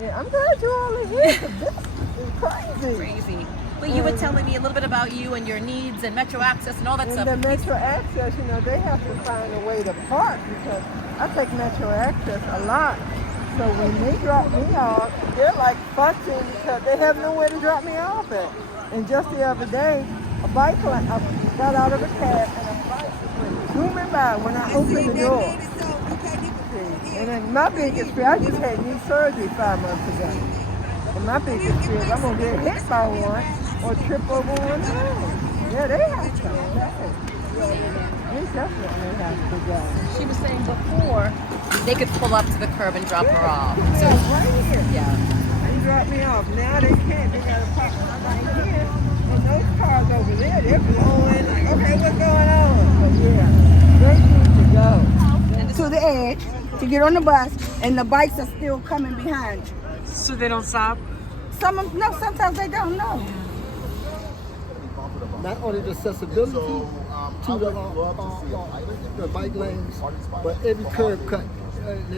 Yeah, I'm glad you all are here. This is Crazy. But you were telling me a little bit about you and your needs and Metro Access and all that And stuff. the Metro Access, they have to find a way to park because I take Metro Access a lot. So when they drop me off, they're like fussing because they have nowhere to drop me off at. And just the other day, a bike got out of a cab and a bike went zooming by when I opened the door. And then my biggest fear, I just had knee surgery 5 months ago. And my biggest fear is I'm going to get hit by one or trip over one leg. Yeah, they have to. They definitely have to go. She was saying before they could pull up to the curb and drop her off. Yeah, right here. Yeah. They drop me off. Now they can't. They got to park right here. And those cars over there, they're blowing. Okay, what's going on? But yeah, they need to go to the edge to get on the bus, and the bikes are still coming behind you. So they don't stop? Sometimes they don't know. Not only the accessibility to the bike lanes, but every curb cut in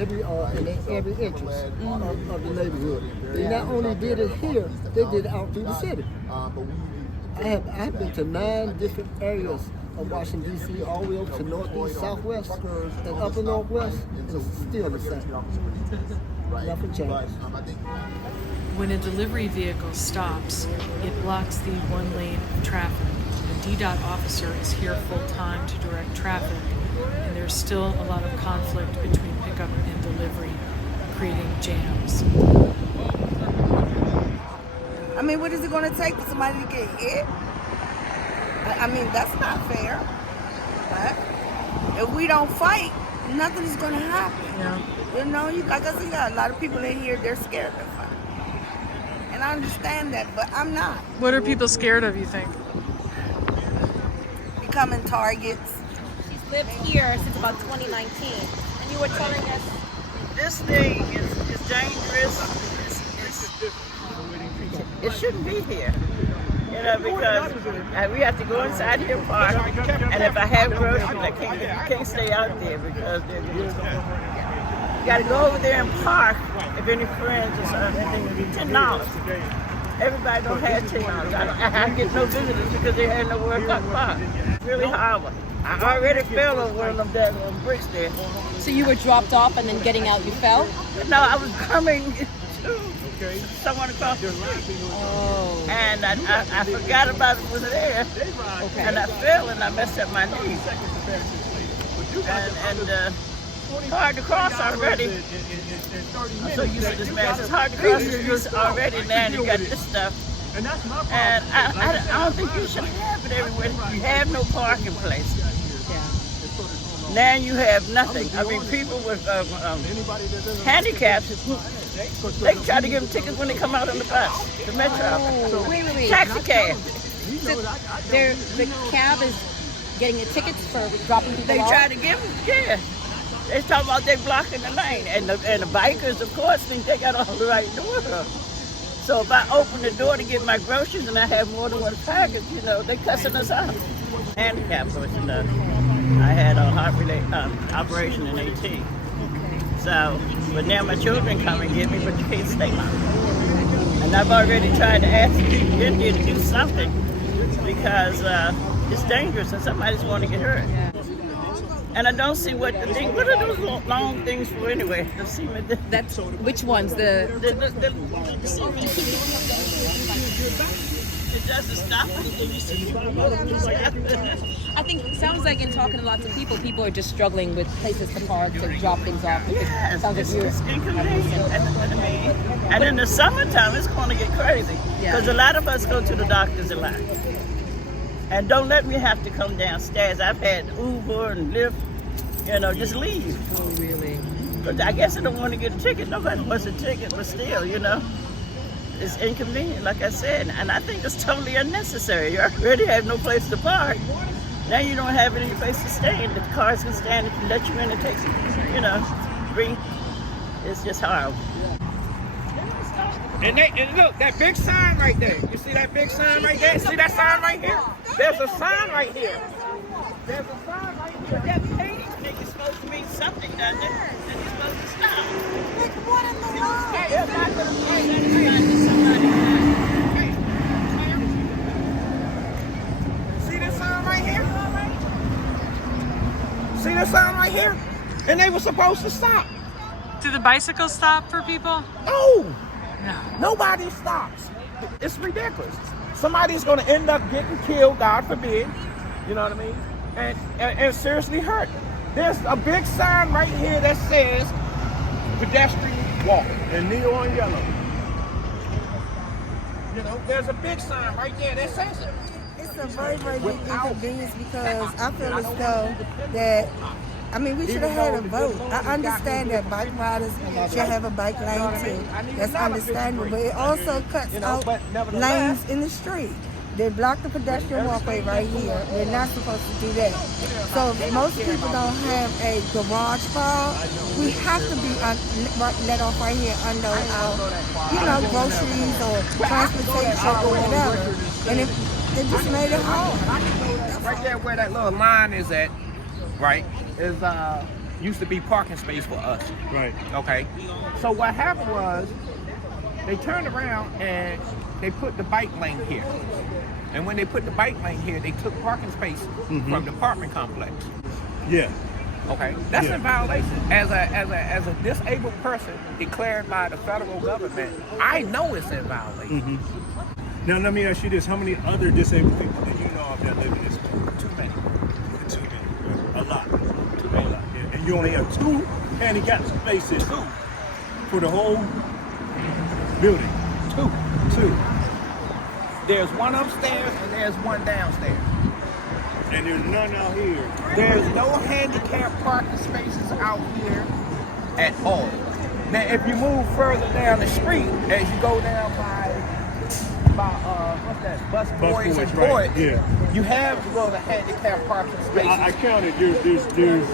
every entrance of the neighborhood. They not only did it here, they did it out through the city. I've been to 9 different areas of Washington, D.C., all the way up to northeast, southwest, and upper northwest, and it's still the same. Nothing changed. When a delivery vehicle stops, it blocks the one lane of traffic. The DDOT officer is here full time to direct traffic, and there's still a lot of conflict between pickup and delivery, creating jams. I mean, what is it going to take for somebody to get hit? I mean, that's not fair. But if we don't fight, nothing is going to happen. Yeah. Like I said, you got a lot of people in here, they're scared to fight. And I understand that, but I'm not. What are people scared of, you think? Becoming targets. She's lived here since about 2019. And you were telling us This thing is dangerous. It shouldn't be here. Because we have to go inside here and park. And if I have groceries, I can't stay out there because you got to go over there and park. If any friends or something, $10. Everybody don't have $10. I get no visitors because they had nowhere to park. It's really horrible. I already fell over one of them damn bricks there. so you were dropped off and then getting out you fell? No, I was coming to someone across the street. Oh. And I forgot about it was there. Okay. And I fell and I messed up my knee. And hard to cross already. I'm so used to this mess. It's hard to cross the streets already now and you got this stuff. And I don't think you should have it everywhere. You have no parking place. Now you have nothing. I mean, people with handicaps, they try to give them tickets when they come out on the bus, the metro. Wait. Taxi cab. So the cab is getting the tickets for dropping people They off? try to give them, yeah. They talk about they blocking the lane. And the bikers, of course, think they got all the right in the world. So if I open the door to get my groceries and I have more than one package, they cussing us out. Handicap person, I had a heart-related operation in 18. So, but now my children come and get me, but you can't stay long. And I've already tried to ask the people in here to do something because it's dangerous and somebody's going to get hurt. And I don't see what are those long things for anyway? That's which ones? It doesn't stop until you see I think it sounds like in talking to lots of people are just struggling with places to park, to drop things off. Yes, Sounds like you're it's inconvenient. And in the summertime, it's going to get crazy. Because a lot of us go to the doctors a lot. And don't let me have to come downstairs. I've had Uber and Lyft, just leave. Oh, really? But I guess I don't want to get a ticket. Nobody wants a ticket, but still, it's inconvenient, like I said. And I think it's totally unnecessary. You already have no place to park. Now you don't have any place to stay, and the cars can stand if you let you in. It takes, free. It's just horrible. And look, that big sign right there. You see that big sign right there? See that sign right here? There's a sign right here. There's a sign right here. That painting thing is supposed to mean something, doesn't it? supposed to stop. Like, what in the world? They're not gonna pay. See this sign right here? See this sign right here? And they were supposed to stop. Do the bicycles stop for people? No, No. nobody stops. It's ridiculous. Somebody's going to end up getting killed, God forbid. You know what I mean? And seriously hurt. There's a big sign right here that says pedestrian walking in neon yellow. You know, there's a big sign right there that says it. It's a very, very big inconvenience because I feel as though that, I mean, we should have had a vote. I understand that bike riders should have a bike lane too. That's understandable, but it also cuts out lanes in the street. They block the pedestrian walkway right here. They're not supposed to do that. So if most people don't have a garage car, we have to be let off right here under our, groceries or transportation or whatever. And it just made it hard. Right there where that little line is at, right, is used to be parking space for us. Right. Okay. So what happened was they turned around and they put the bike lane here. And when they put the bike lane here, they took parking space from the apartment complex. Yeah. Okay. That's in violation. As a disabled person declared by the federal government, I know it's in violation. Now let me ask you this: how many other disabled people do you know of that live in this building? Too many. Too many. A lot. Too many. A lot. Yeah. And you only have 2 handicap spaces for the whole building. 2. There's one upstairs and there's one downstairs. And there's none out here. There's no handicap parking spaces out here at all. Now, if you move further down the street, as you go down by what's that? Bus Boys and right. Boys, Yeah. you have to go to handicap parking spaces. I counted. There's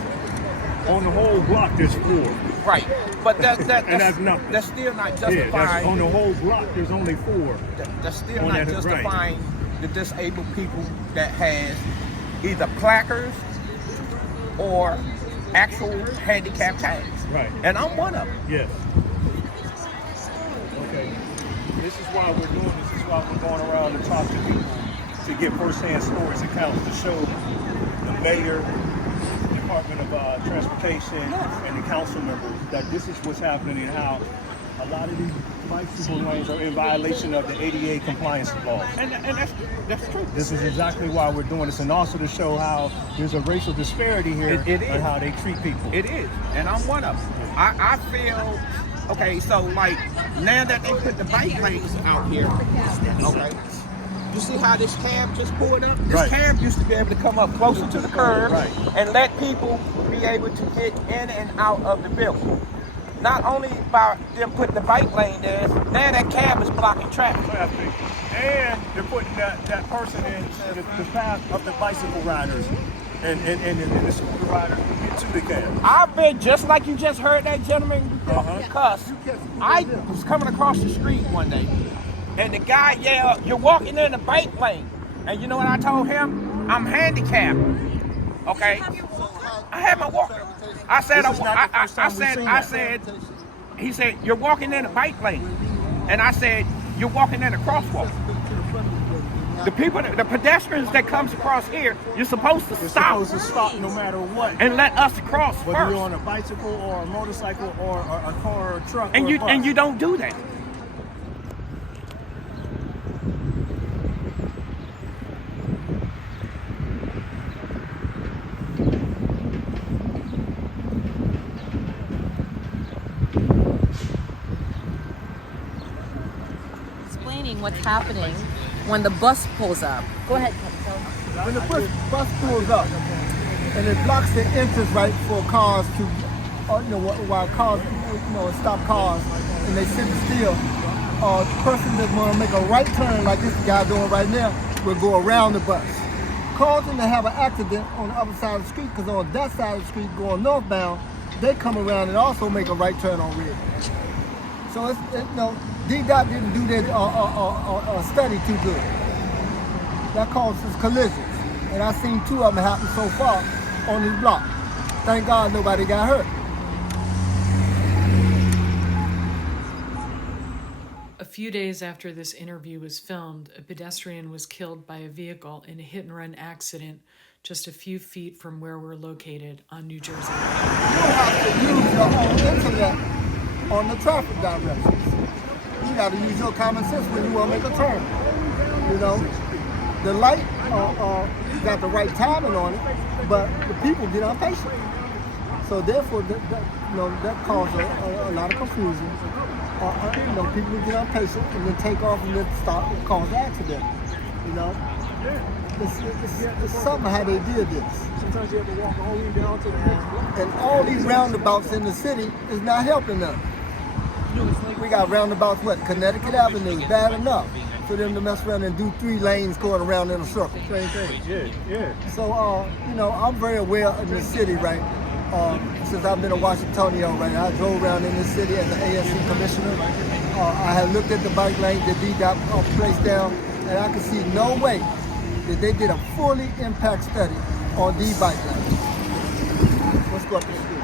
on the whole block. There's 4. Right, but that's nothing. That's still not Yeah, that's justifying. on the whole block. There's only 4. That's still on not that, justifying the disabled people that has either placards or actual handicap tags. Right. And I'm one of them. Yes. Okay. This is why we're doing this. This is why we're going around to talk to people to get first-hand stories, accounts to show the mayor, Department of Transportation, and the council members that this is what's happening and how a lot of these bicycle lanes are in violation of the ADA compliance laws. And that's true. This is exactly why we're doing this, and also to show how there's a racial disparity here It is. on how they treat people. It is, and I'm one of them. I feel, okay, so like now that they put the bike lanes out here, okay, you see how this cab just pulled up? This cab used to be able to come up closer to the curb and let people be able to get in and out of the building. Not only by them putting the bike lane there, now that cab is blocking traffic. And they're putting that person in the path of the bicycle riders and the scooter riders into the cab. I've been, just like you just heard that gentleman cuss, I was coming across the street one day, and the guy yelled, "You're walking in the bike lane." And you know what I told him? I'm handicapped. Okay? I had my walker. I said, he said, "You're walking in a bike lane." And I said, "You're walking in a crosswalk." The people, the pedestrians that comes across here, you're supposed to stop. You're supposed to stop no matter what. And let us cross Whether first. you're on a bicycle or a motorcycle or a car or a truck And or a bus. you don't do that. Explaining what's happening when the bus pulls up. Go ahead, When the bus pulls up and it blocks the entrance right for cars to, while cars, stop cars and they sit still, the person that want to make a right turn like this guy doing right now will go around the bus. Causing to have an accident on the other side of the street, because on that side of the street going northbound, they come around and also make a right turn on red. So DDOT didn't do their study too good. That causes collisions. And I've seen 2 of them happen so far on this block. Thank God nobody got hurt. A few days after this interview was filmed, a pedestrian was killed by a vehicle in a hit-and-run accident just a few feet from where we're located on New Jersey. You have to use your own intellect on the traffic directions. You got to use your common sense when you want to make a turn. You know, the light got the right timing on it, but the people get impatient. So therefore, that causes a lot of confusion. People get impatient and then take off and then stop and cause accident. You know, it's something how they did this. Sometimes you have to walk all the way down to the next block. And all these roundabouts in the city is not helping them. We got roundabouts, Connecticut Avenue, bad enough for them to mess around and do 3 lanes going around in a circle. Same thing. Yeah. So, I'm very aware of the city, right? Since I've been in Washingtonio, right? I drove around in this city as the ASC commissioner. I had looked at the bike lane that DDOT placed down, and I could see no way that they did a fully impact study on these bike lanes. Let's go up there.